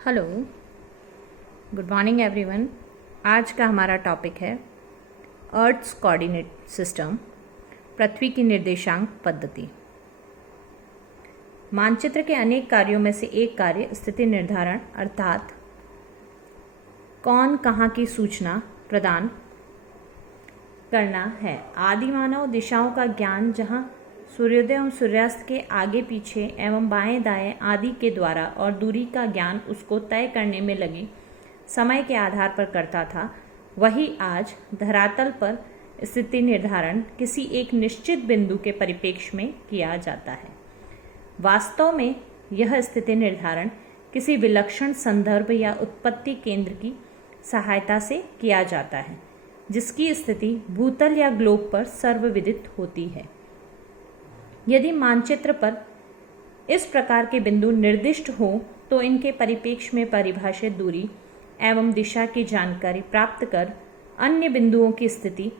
Hello, good morning everyone. आज का हमारा टॉपिक है अर्थ्स कोऑर्डिनेट सिस्टम, पृथ्वी की निर्देशांक पद्धति। मानचित्र के अनेक कार्यों में से एक कार्य स्थिति निर्धारण अर्थात कौन कहाँ की सूचना प्रदान करना है। आदि मानव दिशाओं का ज्ञान, जहाँ सूर्योदय एवं सूर्यास्त के आगे पीछे एवं बाएं दाएं आदि के द्वारा और दूरी का ज्ञान उसको तय करने में लगे समय के आधार पर करता था, वही आज धरातल पर स्थिति निर्धारण किसी एक निश्चित बिंदु के परिप्रेक्ष्य में किया जाता है। वास्तव में यह स्थिति निर्धारण किसी विलक्षण संदर्भ या उत्पत्ति केंद्र की सहायता से किया जाता है, जिसकी स्थिति भूतल या ग्लोब पर सर्वविदित होती है। यदि मानचित्र पर इस प्रकार के बिंदु निर्दिष्ट हो तो इनके परिप्रेक्ष्य में परिभाषित दूरी एवं दिशा की जानकारी प्राप्त कर अन्य बिंदुओं की स्थिति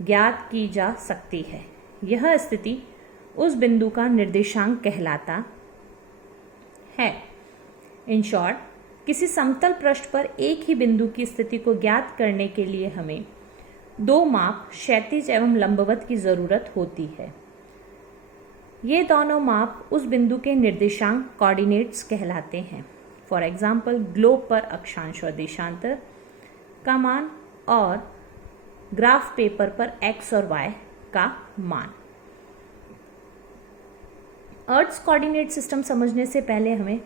ज्ञात की जा सकती है। यह स्थिति उस बिंदु का निर्देशांक कहलाता है। इन शॉर्ट, किसी समतल पृष्ठ पर एक ही बिंदु की स्थिति को ज्ञात करने के लिए हमें दो माप क्षैतिज एवं लंबवत की जरूरत होती है। ये दोनों माप उस बिंदु के निर्देशांक कोऑर्डिनेट्स कहलाते हैं। फॉर एग्जाम्पल, ग्लोब पर अक्षांश और देशांतर का मान और ग्राफ पेपर पर x और y का मान। अर्थ्स कोऑर्डिनेट सिस्टम समझने से पहले हमें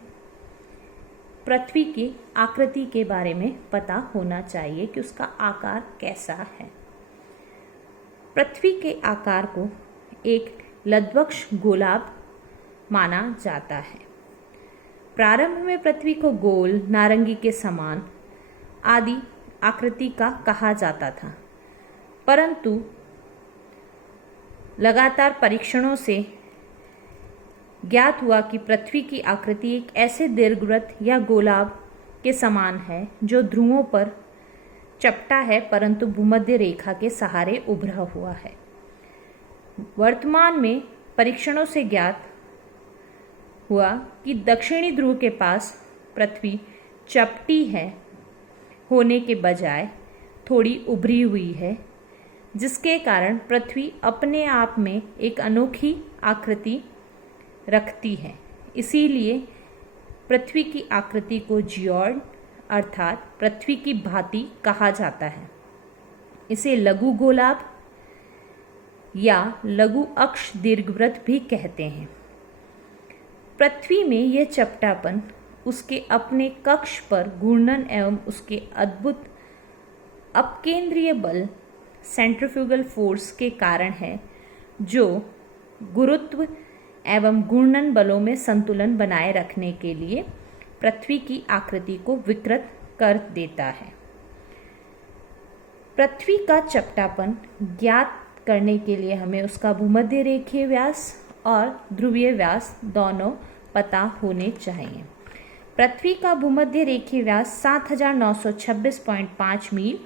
पृथ्वी की आकृति के बारे में पता होना चाहिए कि उसका आकार कैसा है। पृथ्वी के आकार को एक लद्वक्ष गोलाभ माना जाता है। प्रारंभ में पृथ्वी को गोल, नारंगी के समान आदि आकृति का कहा जाता था, परंतु लगातार परीक्षणों से ज्ञात हुआ कि पृथ्वी की आकृति एक ऐसे दीर्घवृत्त या गोलाभ के समान है जो ध्रुवों पर चपटा है, परंतु भूमध्य रेखा के सहारे उभरा हुआ है। वर्तमान में परीक्षणों से ज्ञात हुआ कि दक्षिणी ध्रुव के पास पृथ्वी चपटी है होने के बजाय थोड़ी उभरी हुई है, जिसके कारण पृथ्वी अपने आप में एक अनोखी आकृति रखती है। इसीलिए पृथ्वी की आकृति को जियोइड अर्थात पृथ्वी की भांति कहा जाता है। इसे लघु गोलाभ या लघु अक्ष दीर्घवृत्त भी कहते हैं। पृथ्वी में यह चपटापन उसके अपने कक्ष पर घूर्णन एवं उसके अद्भुत अपकेंद्रीय बल सेंट्रीफ्यूगल फोर्स के कारण है, जो गुरुत्व एवं घूर्णन बलों में संतुलन बनाए रखने के लिए पृथ्वी की आकृति को विकृत कर देता है। पृथ्वी का चपटापन ज्ञात करने के लिए हमें उसका भूमध्य रेखीय व्यास और ध्रुवीय व्यास दोनों पता होने चाहिए। पृथ्वी का भूमध्य रेखीय व्यास 7926.5 मील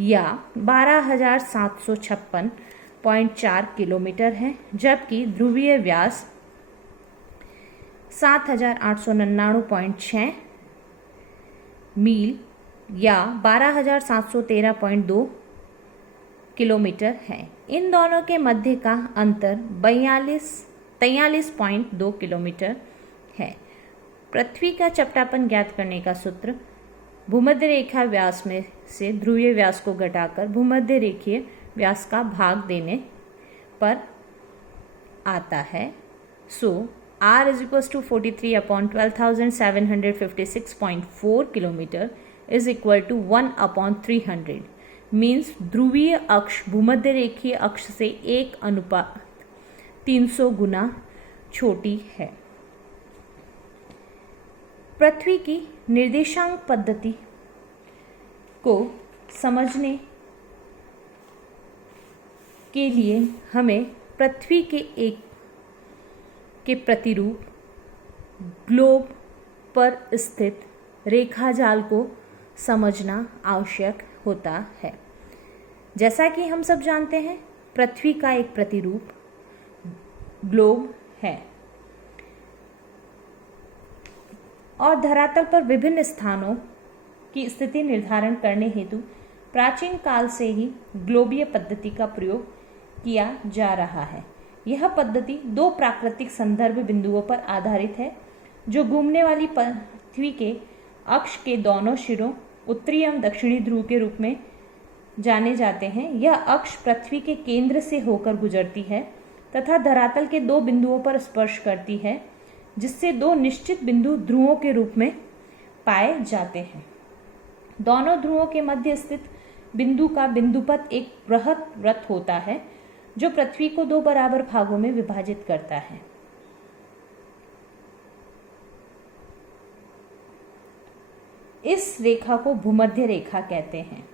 या 12,756.4 किलोमीटर है, जबकि ध्रुवीय व्यास 7,899.6 मील या 12,713.2 किलोमीटर है। इन दोनों के मध्य का अंतर 43.2 किलोमीटर है। पृथ्वी का चपटापन ज्ञात करने का सूत्र भूमध्य रेखा व्यास में से ध्रुवीय व्यास को घटाकर भूमध्य रेखीय व्यास का भाग देने पर आता है। सो R is equals to 43/12,756.4 kilometre is equal to 1/300 means ध्रुवीय अक्ष भूमध्य रेखीय अक्ष से 1:300 गुना छोटी है। पृथ्वी की निर्देशांक पद्धति को समझने के लिए हमें पृथ्वी के प्रतिरूप ग्लोब पर स्थित रेखाजाल को समझना आवश्यक होता है। जैसा कि हम सब जानते हैं, पृथ्वी का एक प्रतिरूप ग्लोब है। और धरातल पर विभिन्न स्थानों की स्थिति निर्धारण करने हेतु प्राचीन काल से ही ग्लोबीय पद्धति का प्रयोग किया जा रहा है। यह पद्धति दो प्राकृतिक संदर्भ बिंदुओं पर आधारित है जो घूमने वाली पृथ्वी के अक्ष के दोनों सिरों उत्तरी एवं दक्षिणी ध्रुव के रूप में जाने जाते हैं। यह अक्ष पृथ्वी के केंद्र से होकर गुजरती है तथा धरातल के दो बिंदुओं पर स्पर्श करती है, जिससे दो निश्चित बिंदु ध्रुवों के रूप में पाए जाते हैं। दोनों ध्रुवों के मध्य स्थित बिंदु का बिंदुपथ एक बृहद वृत्त होता है जो पृथ्वी को दो बराबर भागों में विभाजित करता है। इस रेखा को भूमध्य रेखा कहते हैं।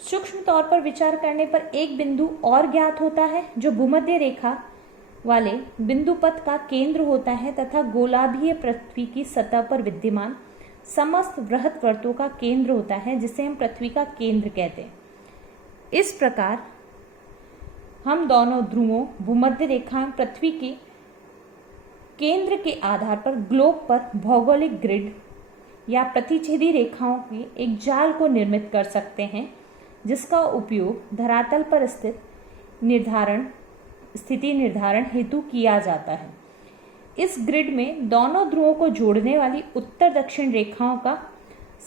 सूक्ष्म तौर पर विचार करने पर एक बिंदु और ज्ञात होता है जो भूमध्य रेखा वाले बिंदुपथ का केंद्र होता है तथा गोलाभीय पृथ्वी की सतह पर विद्यमान समस्त बृहद वृत्तों का केंद्र होता है, जिसे हम पृथ्वी का केंद्र कहते हैं। इस प्रकार हम दोनों ध्रुवों भूमध्य रेखा पृथ्वी के केंद्र के आधार पर ग्लोब पर भौगोलिक ग्रिड या प्रतिच्छेदी रेखाओं के एक जाल को निर्मित कर सकते हैं, जिसका उपयोग धरातल पर स्थिति निर्धारण हेतु किया जाता है। इस ग्रिड में दोनों ध्रुवों को जोड़ने वाली उत्तर दक्षिण रेखाओं का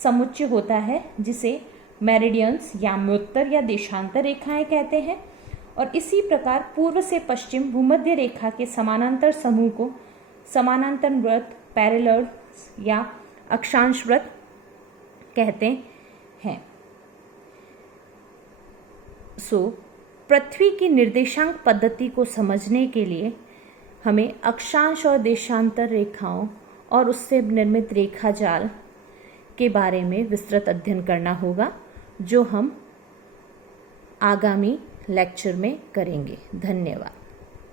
समुच्चय होता है, जिसे मेरिडियंस या म्योत्तर या देशांतर रेखाएं कहते हैं। और इसी प्रकार पूर्व से पश्चिम भूमध्य रेखा के समानांतर समूह को समानांतर वृत्त, पैरेलल्स या अक्षांश वृत्त कहते हैं। पृथ्वी की निर्देशांक पद्धति को समझने के लिए हमें अक्षांश और देशांतर रेखाओं और उससे निर्मित रेखा जाल के बारे में विस्तृत अध्ययन करना होगा, जो हम आगामी लेक्चर में करेंगे। धन्यवाद।